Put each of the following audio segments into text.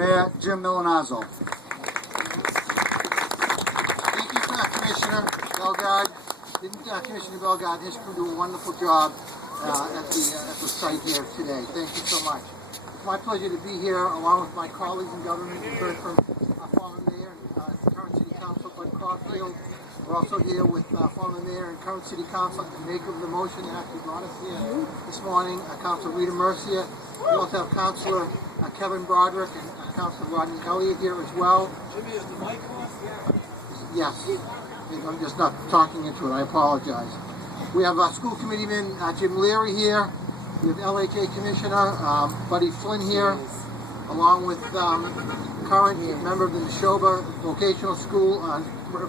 Mayor Jim Milanazzo. Thank you, Commissioner Bellegarde. Commissioner Bellegarde, his crew do a wonderful job at the site here today. Thank you so much. It's my pleasure to be here along with my colleagues in government. We've heard from former Mayor and current City Council Bud Caulfield. We're also here with former Mayor and current City Council and maker of the motion that actually brought us here this morning, Councilor Rita Mercia. We also have Councilor Kevin Broderick and Councilor Rodney Elliott here as well. Jimmy, is the mic on? Yes. I'm just not talking into it. I apologize. We have School Committeeman Jim Leary here. We have LHA Commissioner Buddy Flynn here, along with current member of the Neshoba Vocational School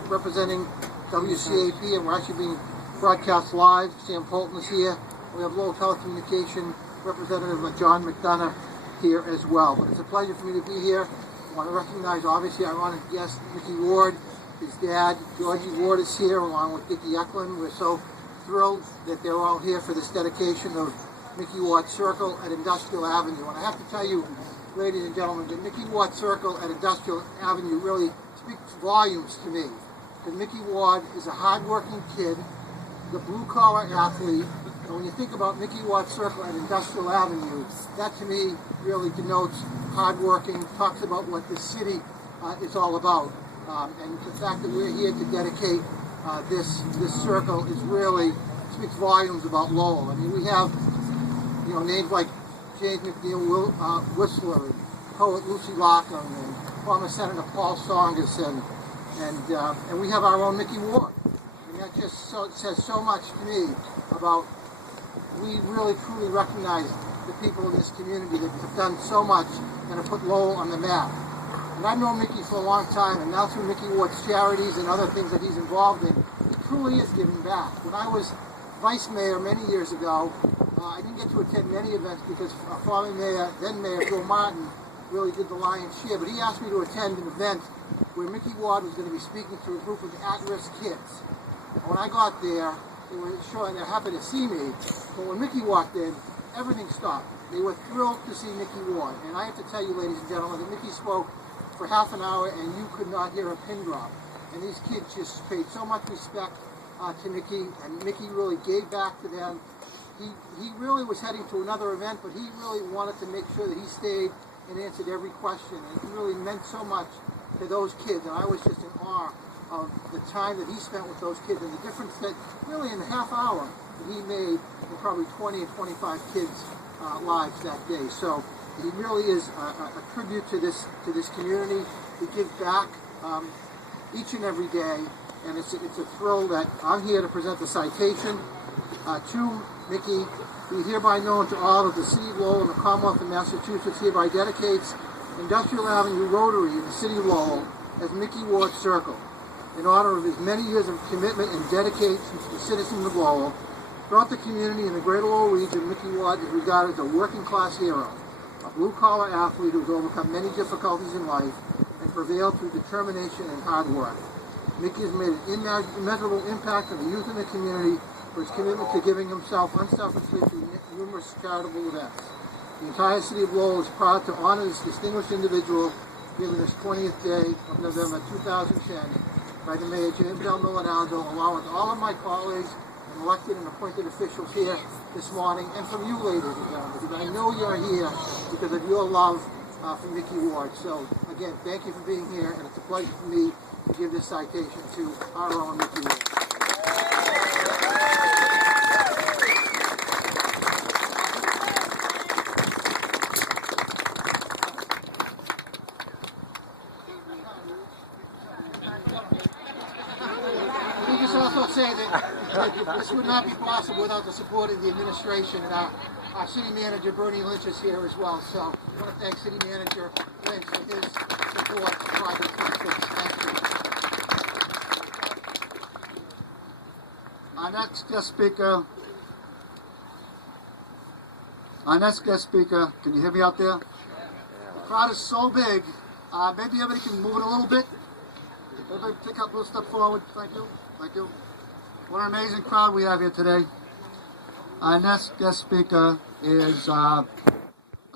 representing WCAP, and we're actually being broadcast live. Sam Polton is here. We have Lowell Telecommunication Representative John McDonough here as well. But it's a pleasure for me to be here. I want to recognize, obviously, our honored guest, Micky Ward. His dad, Georgie Ward, is here, along with Dickie Eklund. We're so thrilled that they're all here for this dedication of Micky Ward Circle at Industrial Avenue. And I have to tell you, ladies and gentlemen, that Micky Ward Circle at Industrial Avenue really speaks volumes to me. Because Micky Ward is a hard-working kid, the blue-collar athlete. And when you think about Micky Ward Circle at Industrial Avenue, that to me really denotes hard-working, talks about what the city is all about. And the fact that we're here to dedicate this circle is really speaks volumes about Lowell. I mean, we have names like James McNeil Whistler, and poet Lucy Lockham, and former Senator Paul Songerson, and we have our own Micky Ward. And that just says so much to me about we really truly recognize the people in this community that have done so much and have put Lowell on the map. And I've known Micky for a long time, and now through Micky Ward's charities and other things that he's involved in, he truly is giving back. When I was vice mayor many years ago, I didn't get to attend many events because our former mayor, then Mayor Bill Martin, really did the lion's share. But he asked me to attend an event where Micky Ward was going to be speaking to a group of at-risk kids. And when I got there, they were showing they're happy to see me. But when Micky walked in, everything stopped. They were thrilled to see Micky Ward. And I have to tell you, ladies and gentlemen, that Micky spoke for half an hour and you could not hear a pin drop. And these kids just paid so much respect to Micky, and Micky really gave back to them. He really was heading to another event, but he really wanted to make sure that he stayed and answered every question. And he really meant so much to those kids, and I was just in awe of the time that he spent with those kids and the difference that really in the half hour that he made in probably 20 and 25 kids' lives that day. So he really is a tribute to this community. He gives back each and every day, and it's a thrill that I'm here to present the citation to Micky. Be hereby known to all that the City of Lowell and the Commonwealth of Massachusetts hereby dedicates Industrial Avenue Rotary in the City of Lowell as Micky Ward Circle in honor of his many years of commitment and dedication to the citizens of Lowell. Throughout the community in the Greater Lowell region, Micky Ward is regarded as a working-class hero, a blue-collar athlete who has overcome many difficulties in life and prevailed through determination and hard work. Micky has made an immeasurable impact on the youth in the community for his commitment to giving himself unselfishly through numerous charitable events. The entire City of Lowell is proud to honor this distinguished individual given this 20th day of November 2010 by the Mayor Jim Milanazzo, along with all of my colleagues and elected and appointed officials here this morning, and from you, ladies and gentlemen, because I know you're here because of your love for Micky Ward. So, again, thank you for being here, and it's a pleasure for me to give this citation to our own Micky Ward. Let me just also say that this would not be possible without the support of the administration, and our city manager, Bernie Lynch, is here as well. So I want to thank City Manager Lynch for his support for Project 26. Thank you. Our next guest speaker, can you hear me out there? The crowd is so big, maybe everybody can move it a little bit. Everybody pick up a little step forward. Thank you. Thank you. What an amazing crowd we have here today. Our next guest speaker is a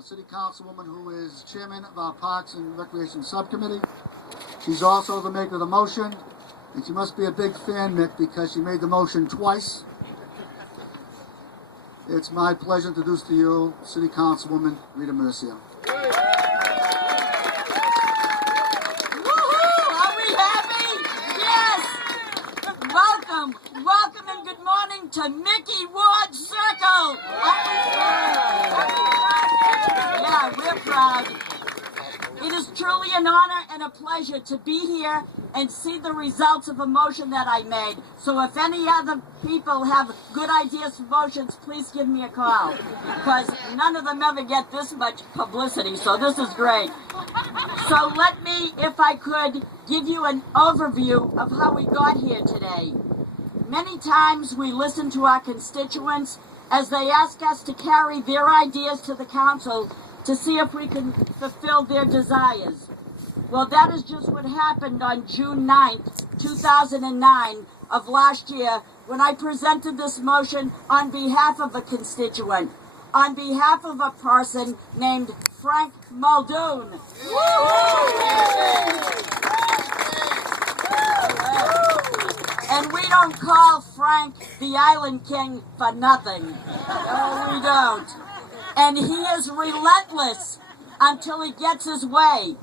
city councilwoman who is chairman of our Parks and Recreation Subcommittee. She's also the maker of the motion, and she must be a big fan, Mick, because she made the motion twice. It's my pleasure to introduce to you City Councilwoman Rita Mercia. Welcome and good morning to Micky Ward Circle. Yeah, we're proud. It is truly an honor and a pleasure to be here and see the results of a motion that I made. So if any other people have good ideas for motions, please give me a call, because none of them ever get this much publicity, so this is great. So let me, if I could, give you an overview of how we got here today. Many times we listen to our constituents as they ask us to carry their ideas to the council to see if we can fulfill their desires. Well, that is just what happened on June 9th, 2009 of last year, when I presented this motion on behalf of a constituent, on behalf of a person named Frank Muldoon. And we don't call Frank the Island King for nothing. No, we don't. And he is relentless until he gets his way.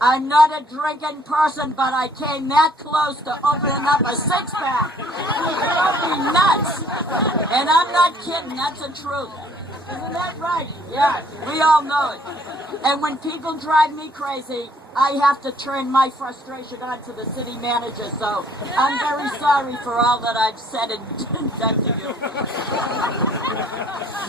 I'm not a drinking person, but I came that close to opening up a six-pack. It would be nuts. And I'm not kidding, that's the truth. Isn't that right? Yeah, we all know it. And when people drive me crazy, I have to turn my frustration on to the city manager, so I'm very sorry for all that I've said and done to you.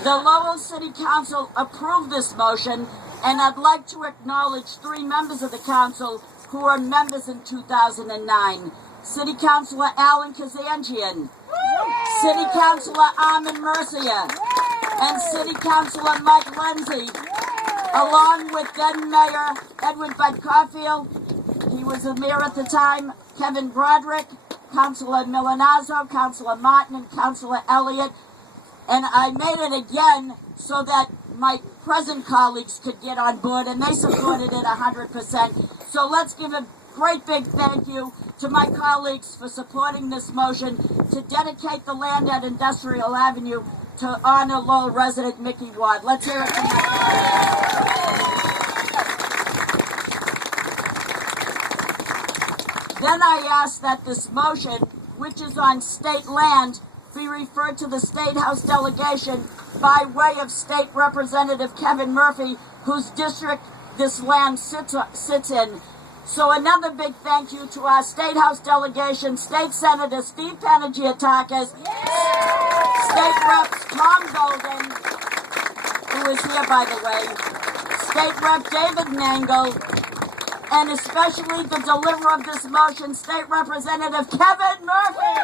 The Lowell City Council approved this motion, and I'd like to acknowledge 3 members of the council who were members in 2009. City Councilor Alan Kazanjian, City Councilor Armin Mercia, and City Councilor Mike Lindsay, along with then Mayor Edward Bud Caulfield. He was the mayor at the time, Kevin Broderick, Councilor Milanazzo, Councilor Martin, and Councilor Elliott. And I made it again so that my present colleagues could get on board, and they supported it 100%. So let's give a great big thank you to my colleagues for supporting this motion to dedicate the land at Industrial Avenue to honor Lowell resident Micky Ward. Let's hear it from my colleagues. Then I ask that this motion, which is on state land, be referred to the State House delegation by way of State Representative Kevin Murphy, whose district this land sits in. So another big thank you to our State House delegation, State Senator Steve Panagiotakis, State Reps Tom Golden, who is here by the way, State Rep David Nangle, and especially the deliverer of this motion, State Representative Kevin Murphy.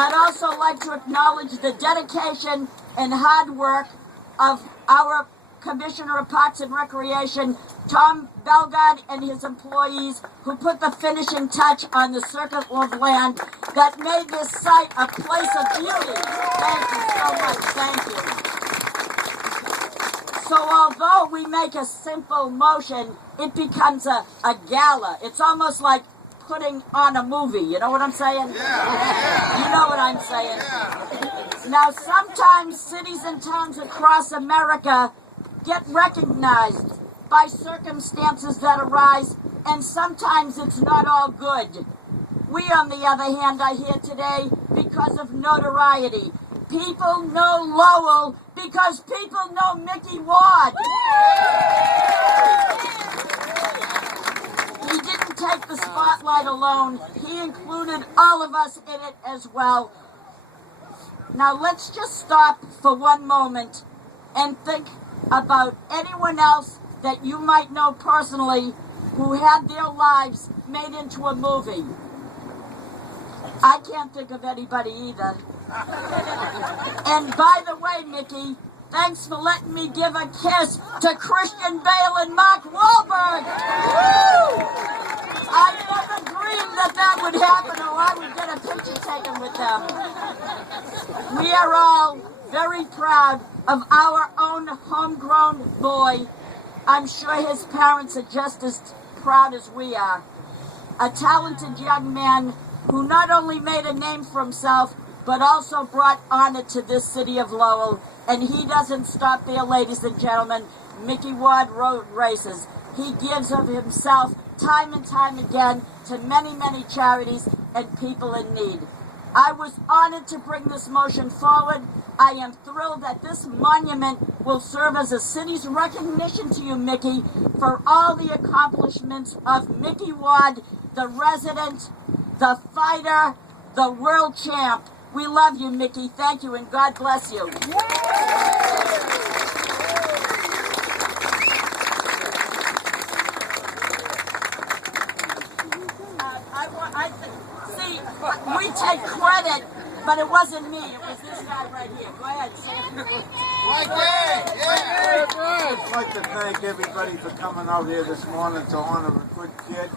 I'd also like to acknowledge the dedication and hard work of our Commissioner of Parks and Recreation, Tom Belgard, and his employees who put the finishing touch on the circle of land that made this site a place of beauty. Thank you so much. Thank you. So although we make a simple motion, it becomes a gala. It's almost like putting on a movie. You know what I'm saying? Yeah. You know what I'm saying. Yeah. Now, sometimes cities and towns across America get recognized by circumstances that arise, and sometimes it's not all good. We, on the other hand, are here today because of notoriety. People know Lowell because people know Micky Ward. He didn't take the spotlight alone. He included all of us in it as well. Now let's just stop for one moment and think about anyone else that you might know personally who had their lives made into a movie. I can't think of anybody either. And by the way, Micky, thanks for letting me give a kiss to Christian Bale and Mark Wahlberg. I never dreamed that that would happen, or I would get a picture taken with them. We are all very proud of our own homegrown boy. I'm sure his parents are just as proud as we are. A talented young man who not only made a name for himself, but also brought honor to this city of Lowell. And he doesn't stop there, ladies and gentlemen. Micky Ward Road Races. He gives of himself time and time again to many, many charities and people in need. I was honored to bring this motion forward. I am thrilled that this monument will serve as a city's recognition to you, Micky, for all the accomplishments of Micky Ward, the resident, the fighter, the world champ. We love you, Micky. Thank you, and God bless you. See, we take credit, but it wasn't me. It was this guy right here. Go ahead, Sam. I'd like to thank everybody for coming out here this morning to honor a good kid,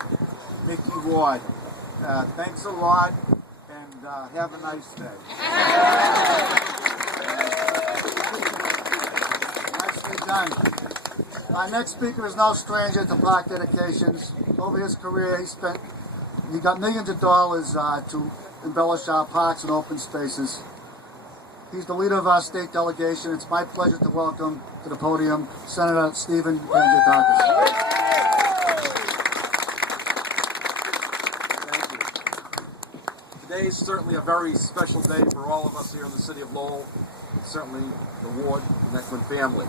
Micky Ward. Thanks a lot, and have a nice day. Nicely done. Our next speaker is no stranger to park dedications. Over his career, he got millions of dollars to embellish our parks and open spaces. He's the leader of our state delegation. It's my pleasure to welcome to the podium Senator Stephen Pangiatakis. Thank you. Today is certainly a very special day for all of us here in the city of Lowell, certainly the Ward and Eklund family.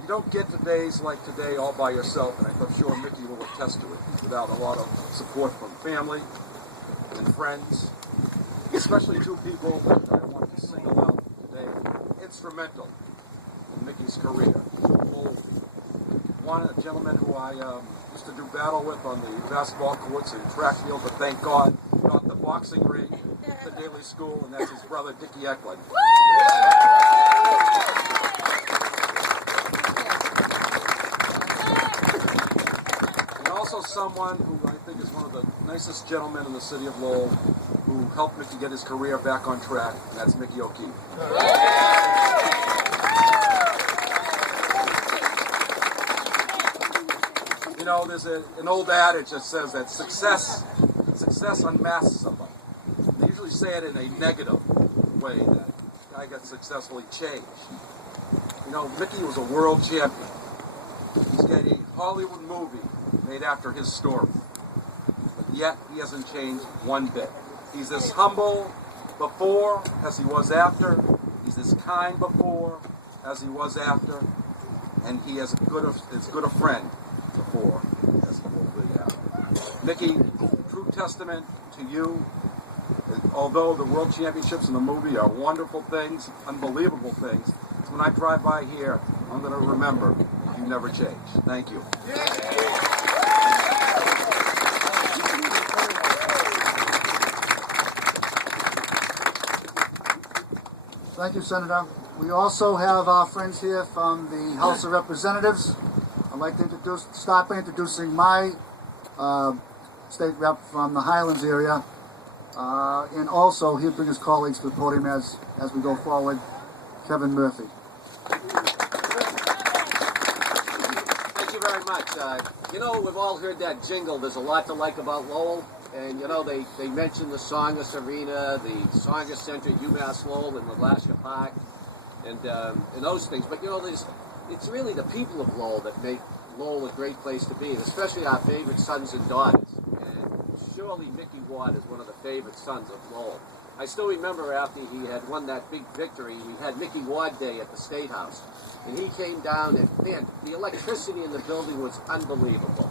You don't get to days like today all by yourself, and I'm sure Micky will attest to it, without a lot of support from family and friends, especially two people that I want to single out today, instrumental in Micky's career. One, a gentleman who I used to do battle with on the basketball courts and track field, but thank God, not the boxing ring, the daily school, and that's his brother, Dickie Eklund. Also someone who I think is one of the nicest gentlemen in the city of Lowell, who helped Micky get his career back on track, and that's Mickey O'Keefe. You know, there's an old adage that says that success unmasks somebody. They usually say it in a negative way, that the guy got successfully changed. You know, Micky was a world champion. He's got a Hollywood movie made after his story. But yet, he hasn't changed one bit. He's as humble before as he was after. He's as kind before as he was after. And he is as good a friend before as he will be after. Micky, true testament to you. Although the World Championships and the movie are wonderful things, unbelievable things, when I drive by here, I'm going to remember you never changed. Thank you. Thank you, Senator. We also have our friends here from the House of Representatives. I'd like to start by introducing my state rep from the Highlands area. And also, he'll bring his colleagues to the podium as we go forward. Kevin Murphy. Thank you very much. You know, we've all heard that jingle, There's a Lot to Like About Lowell. And, you know, they mentioned the Songus Arena, the Songus Center at UMass Lowell and Alaska Park, and those things. But, you know, it's really the people of Lowell that make Lowell a great place to be, and especially our favorite sons and daughters. And surely Micky Ward is one of the favorite sons of Lowell. I still remember after he had won that big victory, we had Micky Ward Day at the State House. And he came down, and, man, the electricity in the building was unbelievable.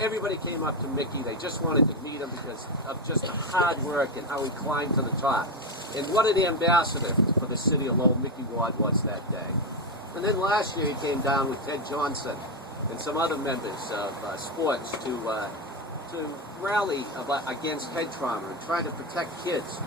Everybody came up to Micky. They just wanted to meet him because of just the hard work and how he climbed to the top. And what an ambassador for the city of Lowell Micky Ward was that day. And then last year he came down with Ted Johnson and some other members of sports to rally against head trauma and try to protect kids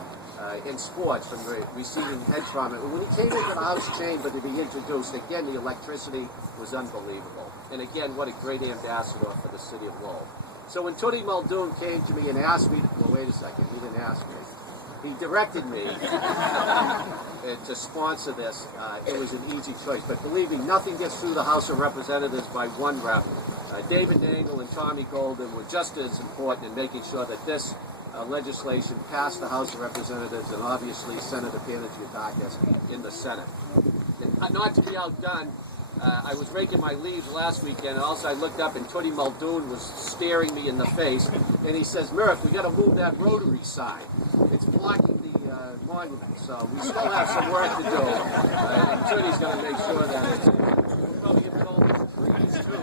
in sports from receiving head trauma. And when he came into the House chamber to be introduced, again, the electricity was unbelievable. And again, what a great ambassador for the city of Lowell. So when Tootie Muldoon came to me and asked me, well, wait a second, he didn't ask me. He directed me to sponsor this. It was an easy choice. But believe me, nothing gets through the House of Representatives by one rep. David Dangle and Tommy Golden were just as important in making sure that this legislation passed the House of Representatives, and obviously Senator Panergiatakis in the Senate. And not to be outdone, I was raking my leaves last weekend, and also I looked up and Tootie Muldoon was staring me in the face, and he says, Murph, we got to move that Rotary sign. It's blocking the monument, so we still have some work to do. And Tootie's going to make sure that it's... We'll probably get rid of all these trees, too.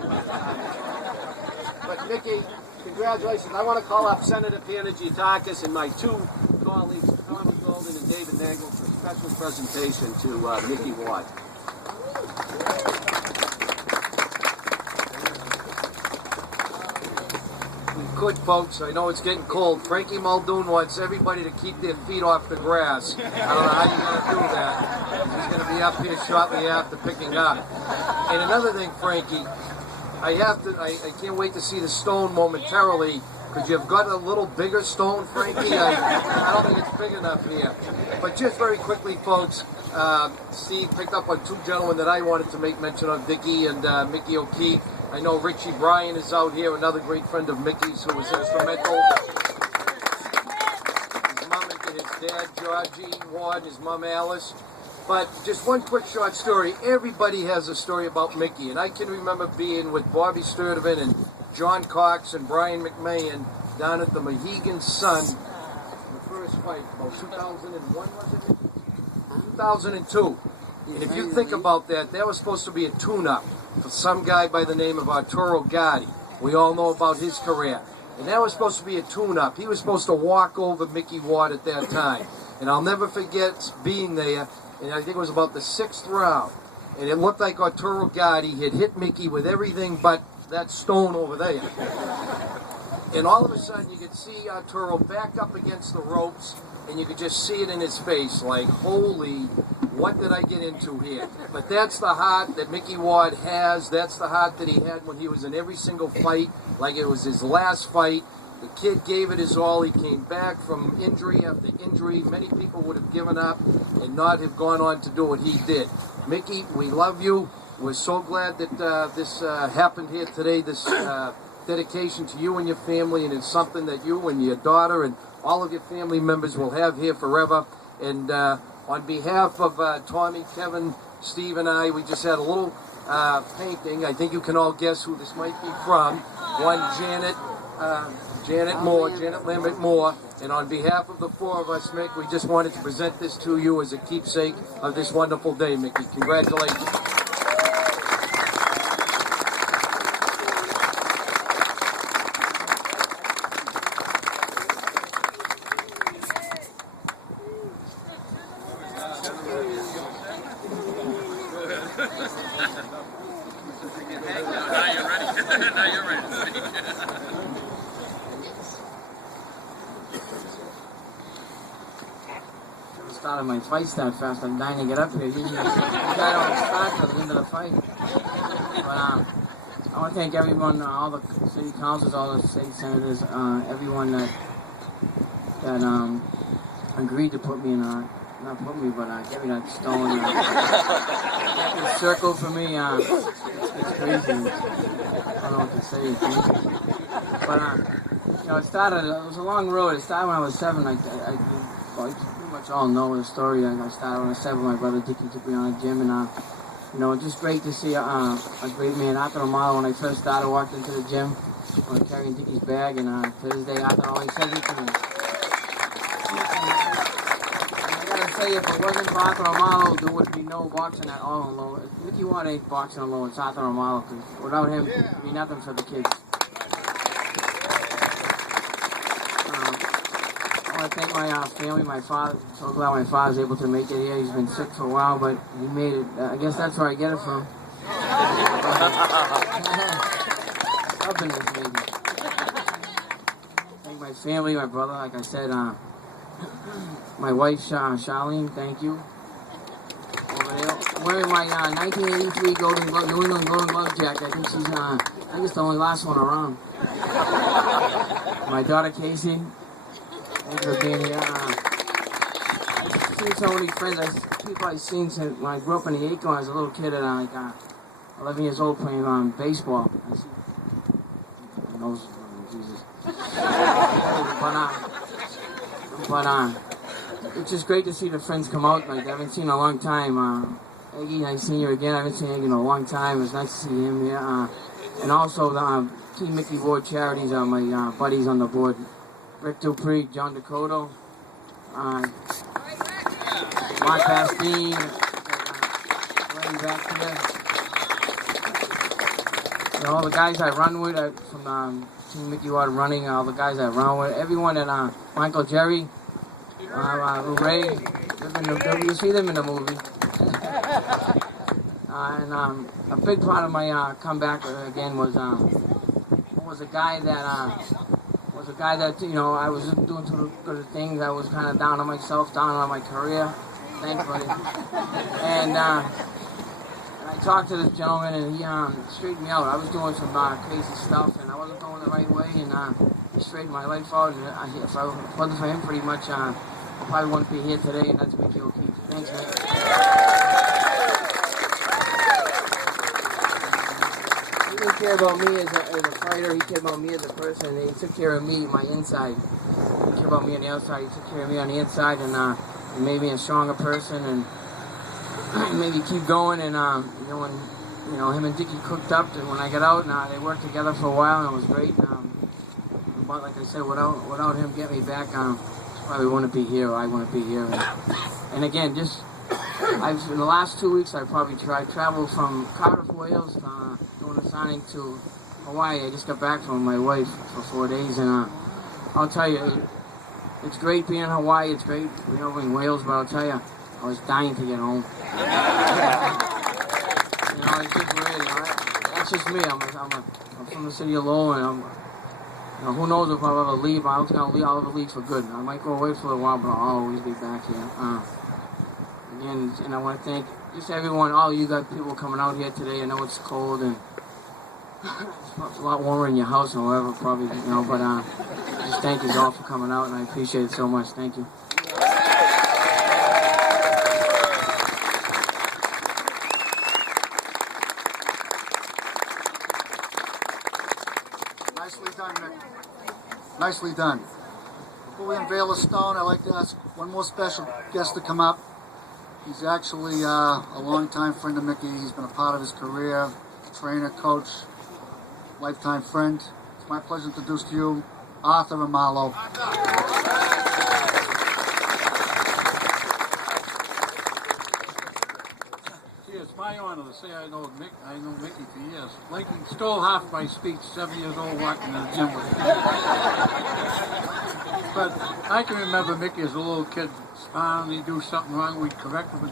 But, Mickey, congratulations. I want to call up Senator Panergiatakis and my two colleagues, Tommy Golden and David Dangle, for a special presentation to Micky Ward. Good, folks. I know it's getting cold. Frankie Muldoon wants everybody to keep their feet off the grass. I don't know how you're going to do that. He's going to be up here shortly after picking up. And another thing, Frankie, I can't wait to see the stone momentarily. Could you have got a little bigger stone, Frankie? I don't think it's big enough here. But just very quickly, folks, Steve picked up on two gentlemen that I wanted to make mention of, Vicky and Mickey O'Keefe. I know Richie Bryan is out here, another great friend of Mickey's who was instrumental. His mom and his dad, Georgie Ward, his mom, Alice. But just one quick short story. Everybody has a story about Mickey, and I can remember being with Bobby Sturdivant and John Cox and Brian McMahon down at the Mohegan Sun. The first fight, about 2001, was it? 2002. And if you think about that, that was supposed to be a tune-up for some guy by the name of Arturo Gatti. We all know about his career. And that was supposed to be a tune-up. He was supposed to walk over Micky Ward at that time. And I'll never forget being there, and I think it was about the 6th round. And it looked like Arturo Gatti had hit Mickey with everything but that stone over there. And all of a sudden you could see Arturo back up against the ropes, and you could just see it in his face, like, holy, what did I get into here? But that's the heart that Micky Ward has. That's the heart that he had when he was in every single fight, like it was his last fight. The kid gave it his all. He came back from injury after injury. Many people would have given up and not have gone on to do what he did. Mickey, we love you. We're so glad that this happened here today, this dedication to you and your family, and it's something that you and your daughter and all of your family members will have here forever. And on behalf of Tommy, Kevin, Steve, and I, we just had a little painting. I think you can all guess who this might be from. One, Janet Lambert Moore. And on behalf of the four of us, Mick, we just wanted to present this to you as a keepsake of this wonderful day, Mickey. Congratulations. Started my fight start fast. I'm dying to get up here. You got on the start till the end of the fight. But I want to thank everyone, all the city councils, all the state senators, everyone that agreed to put me in not put me, but get me that stone. That circle for me, it's crazy. I don't know what to say. It's crazy. But it started. It was a long road. It started when I was 7. You pretty much all know the story. I started when I was 7. My brother Dickie took me on a gym, and just great to see a great man. Arthur Romano, when I first started, walked into the gym, I was carrying Dickie's bag, and to this day, Arthur always says it to me. I gotta say, if it wasn't for Arthur Romano, there would be no boxing at all in Lowell. Micky Ward ain't boxing alone. It's Arthur Romano, because without him, it'd be nothing for the kids. I want to thank my family, my father. So glad my father was able to make it here. He's been sick for a while, but he made it. I guess that's where I get it from. Stubbornness, maybe. Thank my family, my brother, like I said, my wife, Charlene, thank you. Over there. Wearing my 1983 New England Golden Glove jacket. I think it's the only last one around. my daughter Casey. Thanks for being here. I've seen so many friends, people I've seen since when I grew up in the Eklund. I was a little kid at like 11 years old playing baseball. I see my nose, Jesus. But it's just great to see the friends come out. Like I haven't seen in a long time. Eggy, I've seen you again. I haven't seen Eggy in a long time. It was nice to see him here. And also the Team Micky Ward Charities are my buddies on the board. Rick Dupree, John Dakota, Mark Bastine, Lenny back there. You know, all the guys I run with from Team Micky Ward Running, all the guys I run with, everyone that Michael Jerry, Ray, you see them in the movie. And a big part of my comeback again was a guy that you know I wasn't doing too good of things. I was kind of down on myself, down on my career, thankfully. And I talked to this gentleman, and he straightened me out. I was doing some crazy stuff, and I wasn't going the right way, and he straightened my life out. And if it wasn't for him, pretty much, I probably wouldn't be here today, and that's Micky O'Keefe. Thanks, man. He didn't care about me as a fighter. He cared about me as a person. He took care of me, my inside. He didn't care about me on the outside. He took care of me on the inside, and made me a stronger person, and made me keep going. And you know, when him and Dickie cooked up, and when I got out, and they worked together for a while, and it was great. But like I said, without him getting me back, probably wouldn't be here. Or I wouldn't be here. And again, just in the last 2 weeks, I probably traveled from Cardiff, Wales, doing a signing to Hawaii. I just got back from my wife for 4 days, and I'll tell you, it's great being in Hawaii. It's great being over in Wales, but I'll tell you, I was dying to get home. You know, it's just weird. That's just me. I'm from the city of Lowell, and who knows if I'll ever leave. I don't think I'll ever leave for good. I might go away for a while, but I'll always be back here. Again, and I want to thank just everyone, all you got people coming out here today. I know it's cold and it's a lot warmer in your house or whatever, probably, but just thank you all for coming out, and I appreciate it so much. Thank you. Nicely done, Mick. Nicely done. Before we unveil the stone, I'd like to ask one more special guest to come up. He's actually a longtime friend of Micky. He's been a part of his career, trainer, coach, lifetime friend. It's my pleasure to introduce to you Arthur Amalo. See, it's my honor to say I know Micky for years. Like he stole half my speech, 7 years old, walking in the gym with him. But I can remember Micky as a little kid, smiling, he'd do something wrong, we'd correct him,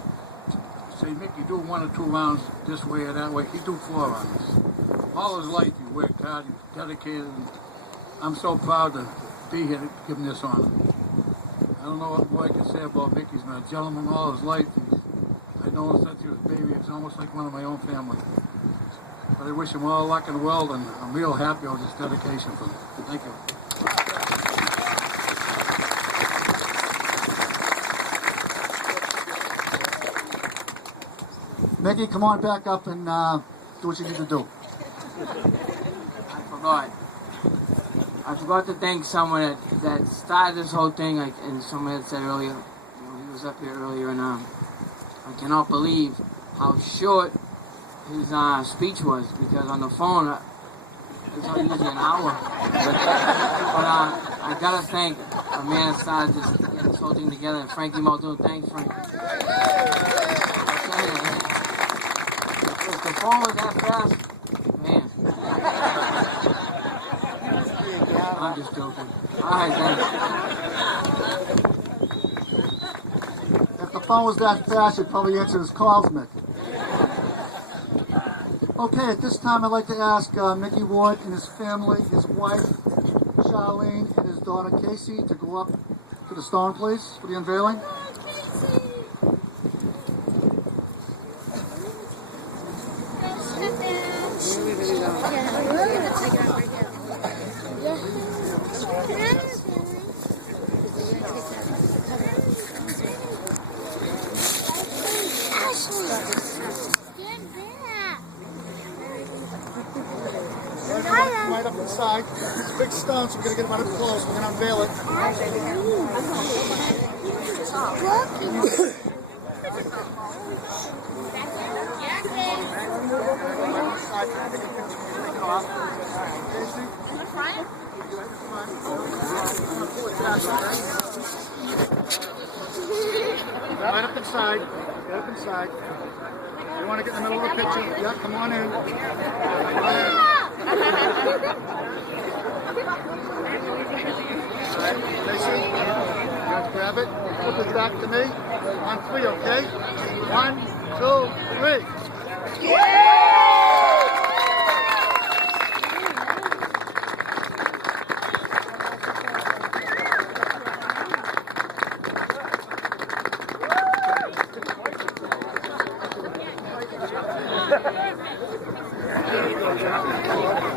say, Micky, do 1 or 2 rounds this way or that way. He'd do 4 rounds. All his life he worked hard, he was dedicated, and I'm so proud to be here to give him this honor. I don't know what more I can say about Micky. He's been a gentleman all his life. I know him since he was a baby. He's almost like one of my own family. But I wish him all luck in the world, and I'm real happy with his dedication for me. Thank you. Micky, come on back up and do what you need to do. I forgot to thank someone that started this whole thing, and someone had said earlier, he was up here earlier, and I cannot believe how short his speech was, because on the phone, it was usually an hour. But I gotta thank a man that started this whole thing together, and Frankie Muldoon. Thanks, Frank. If the phone was that fast, man. I'm just joking. All right, thanks. If the phone was that fast, you'd probably answer his calls, Mick. Okay, at this time I'd like to ask Micky Ward and his family, his wife, Charlene, and his daughter, Casey, to go up to the stone, please, for the unveiling. Yeah. inside. It's a big stone, so we're going to get him up close. We're going to unveil it. Right up inside. Get up inside. You want to get in the middle of the picture? Yeah, come on in. Come on in. Alright, Casey, you guys grab it. Flip it back to me. On 3, okay? 1, 2, 3.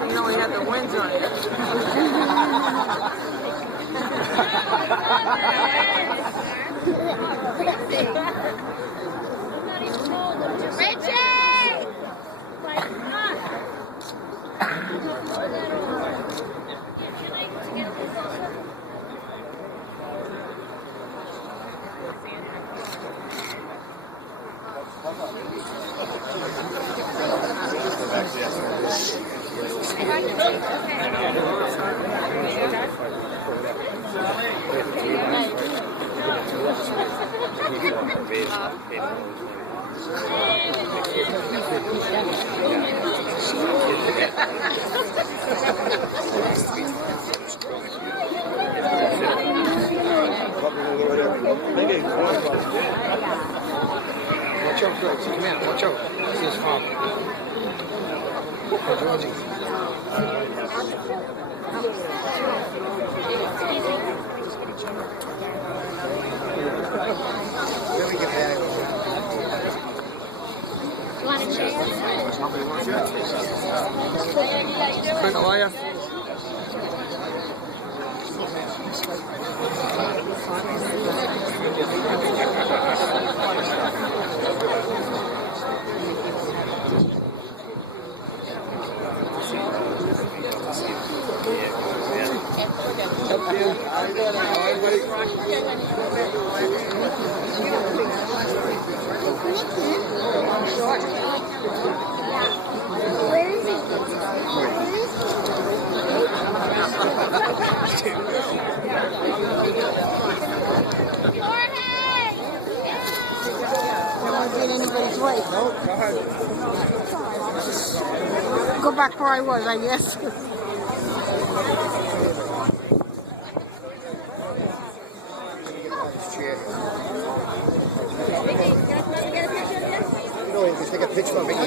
You know, we had the winds on it. Watch out, Greg. Come here. Watch out. This is fun. Georgie. Really get that. You want a chair? Somebody wants that. How are you? Where is he? Don't want to be in anybody's way. No, go ahead. Go back where I was, I guess. Take a picture of Mickey.